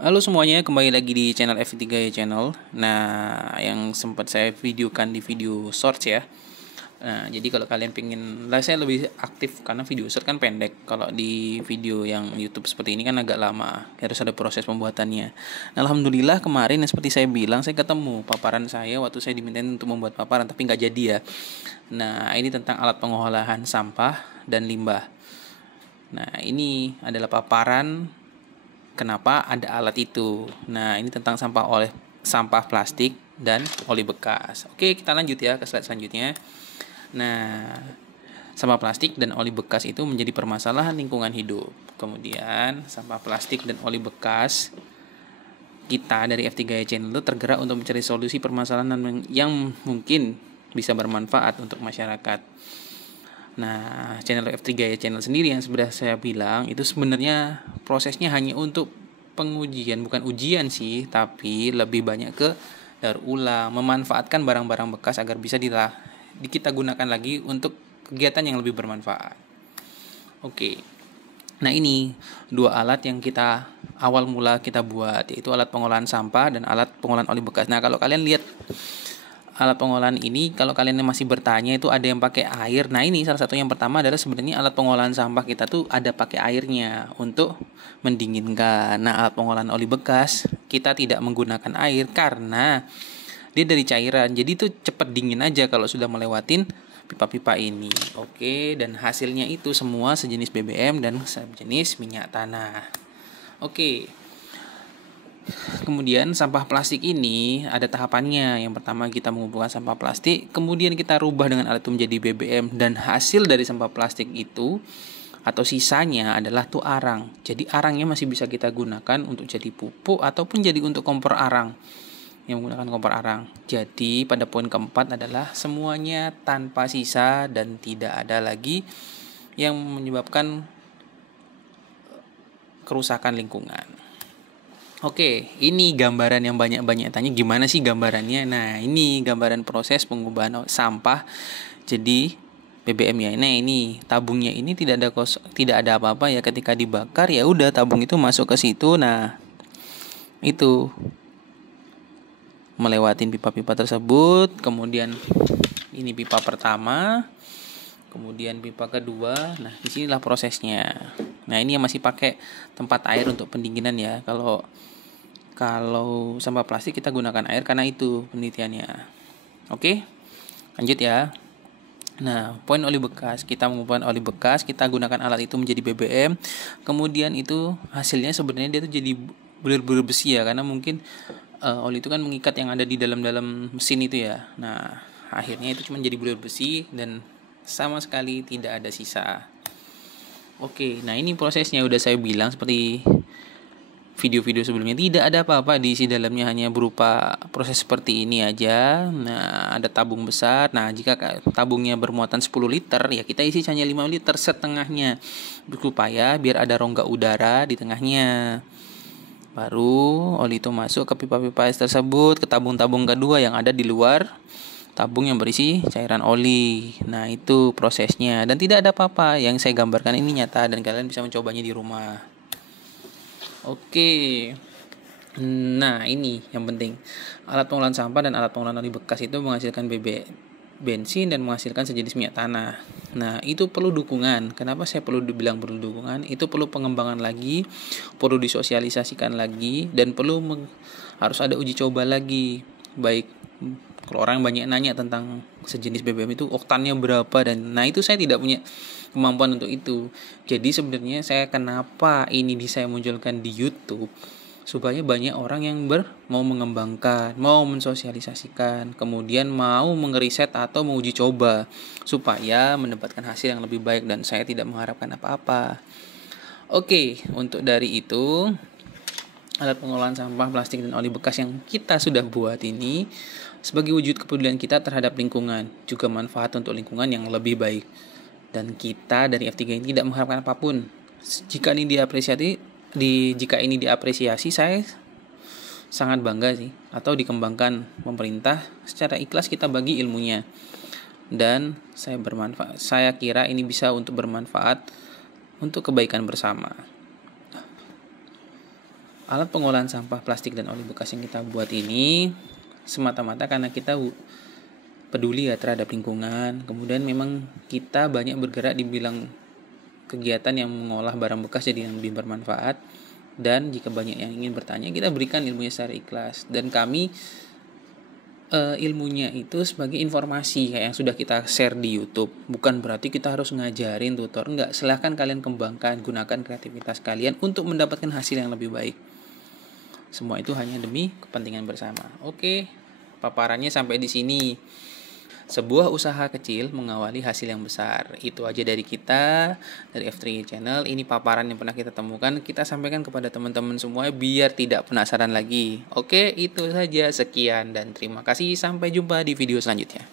Halo semuanya, kembali lagi di channel F3 Channel. Nah, yang sempat saya videokan di video shorts ya. Nah, jadi kalau kalian pengen, saya lebih aktif karena video short kan pendek. Kalau di video yang YouTube seperti ini kan agak lama, harus ada proses pembuatannya. Nah, alhamdulillah kemarin seperti saya bilang, saya ketemu paparan saya waktu saya dimintain untuk membuat paparan, tapi nggak jadi ya. Nah, ini tentang alat pengolahan sampah dan limbah. Nah, ini adalah paparan kenapa ada alat itu. Nah, ini tentang sampah plastik dan oli bekas. Oke, kita lanjut ya ke slide selanjutnya. Nah, sampah plastik dan oli bekas itu menjadi permasalahan lingkungan hidup. Kemudian, sampah plastik dan oli bekas, kita dari F3 Channel itu tergerak untuk mencari solusi permasalahan yang mungkin bisa bermanfaat untuk masyarakat. Nah, channel F3 Channel sendiri yang sudah saya bilang itu sebenarnya prosesnya hanya untuk pengujian, bukan ujian sih, tapi lebih banyak ke daur ulang, memanfaatkan barang-barang bekas agar bisa kita gunakan lagi untuk kegiatan yang lebih bermanfaat. Oke. Nah, ini dua alat yang awal mula kita buat, yaitu alat pengolahan sampah dan alat pengolahan oli bekas. Nah, kalau kalian lihat alat pengolahan ini, kalau kalian masih bertanya itu ada yang pakai air. Nah, ini salah satu yang pertama adalah sebenarnya alat pengolahan sampah kita tuh ada pakai airnya untuk mendinginkan. Nah, alat pengolahan oli bekas kita tidak menggunakan air karena dia dari cairan. Jadi itu cepat dingin aja kalau sudah melewatin pipa-pipa ini. Oke, dan hasilnya itu semua sejenis BBM dan sejenis minyak tanah. Oke. Kemudian sampah plastik ini ada tahapannya. Yang pertama kita mengumpulkan sampah plastik, kemudian kita rubah dengan alat itu menjadi BBM, dan hasil dari sampah plastik itu atau sisanya adalah tuh arang. Jadi arangnya masih bisa kita gunakan untuk jadi pupuk ataupun jadi untuk kompor arang. Yang menggunakan kompor arang. Jadi pada poin keempat adalah semuanya tanpa sisa dan tidak ada lagi yang menyebabkan kerusakan lingkungan. Oke, ini gambaran yang banyak tanya gimana sih gambarannya. Nah, ini gambaran proses pengubahan sampah jadi BBM ya. Nah, ini tabungnya ini tidak ada apa-apa ya, ketika dibakar ya udah tabung itu masuk ke situ. Nah, itu melewatin pipa-pipa tersebut, kemudian ini pipa pertama, kemudian pipa kedua. Nah, disinilah prosesnya. Nah, ini yang masih pakai tempat air untuk pendinginan ya. Kalau sampah plastik kita gunakan air karena itu penelitiannya. Oke, lanjut ya. Nah, poin oli bekas, kita mengumpulkan oli bekas, kita gunakan alat itu menjadi BBM. Kemudian itu hasilnya sebenarnya dia tuh jadi bulir-bulir besi ya, karena mungkin oli itu kan mengikat yang ada di dalam mesin itu ya. Nah, akhirnya itu cuma jadi bulir besi dan sama sekali tidak ada sisa. Oke, nah ini prosesnya udah saya bilang seperti video-video sebelumnya, tidak ada apa-apa di isi dalamnya, hanya berupa proses seperti ini aja. Nah, ada tabung besar. Nah, jika tabungnya bermuatan 10 liter, ya kita isi hanya 5 liter setengahnya, supaya biar ada rongga udara di tengahnya. Baru oli itu masuk ke pipa-pipa es tersebut, ke tabung-tabung kedua yang ada di luar tabung yang berisi cairan oli. Nah, itu prosesnya, dan tidak ada apa-apa. Yang saya gambarkan ini nyata dan kalian bisa mencobanya di rumah. Oke. Nah, ini yang penting. Alat pengolahan sampah dan alat pengolahan oli bekas itu menghasilkan bensin dan menghasilkan sejenis minyak tanah. Nah, itu perlu dukungan. Kenapa saya perlu dibilang perlu dukungan? Itu perlu pengembangan lagi, perlu disosialisasikan lagi, dan harus ada uji coba lagi. Baik, kalau orang banyak nanya tentang sejenis BBM itu oktannya berapa, dan nah itu saya tidak punya kemampuan untuk itu. Jadi sebenarnya kenapa ini saya munculkan di YouTube, supaya banyak orang yang mau mengembangkan, mau mensosialisasikan, kemudian mau mengeriset atau menguji coba supaya mendapatkan hasil yang lebih baik, dan saya tidak mengharapkan apa-apa. Oke, untuk dari itu alat pengolahan sampah plastik dan oli bekas yang kita sudah buat ini sebagai wujud kepedulian kita terhadap lingkungan, juga manfaat untuk lingkungan yang lebih baik. Dan kita dari F3 ini tidak mengharapkan apapun. Jika ini diapresiasi, jika ini diapresiasi, saya sangat bangga sih, atau dikembangkan pemerintah secara ikhlas kita bagi ilmunya. Dan saya kira ini bisa untuk bermanfaat untuk kebaikan bersama. Alat pengolahan sampah plastik dan oli bekas yang kita buat ini semata-mata karena kita peduli ya terhadap lingkungan. Kemudian memang kita banyak bergerak di bidang kegiatan yang mengolah barang bekas jadi yang lebih bermanfaat. Dan jika banyak yang ingin bertanya, kita berikan ilmunya secara ikhlas. Dan kami ilmunya itu sebagai informasi kayak yang sudah kita share di YouTube. Bukan berarti kita harus ngajarin tutor, enggak. Silahkan kalian kembangkan, gunakan kreativitas kalian untuk mendapatkan hasil yang lebih baik. Semua itu hanya demi kepentingan bersama. Oke, paparannya sampai di sini. Sebuah usaha kecil mengawali hasil yang besar. Itu aja dari kita, dari F3 Channel. Ini paparan yang pernah kita temukan. Kita sampaikan kepada teman-teman semua biar tidak penasaran lagi. Oke, itu saja. Sekian dan terima kasih. Sampai jumpa di video selanjutnya.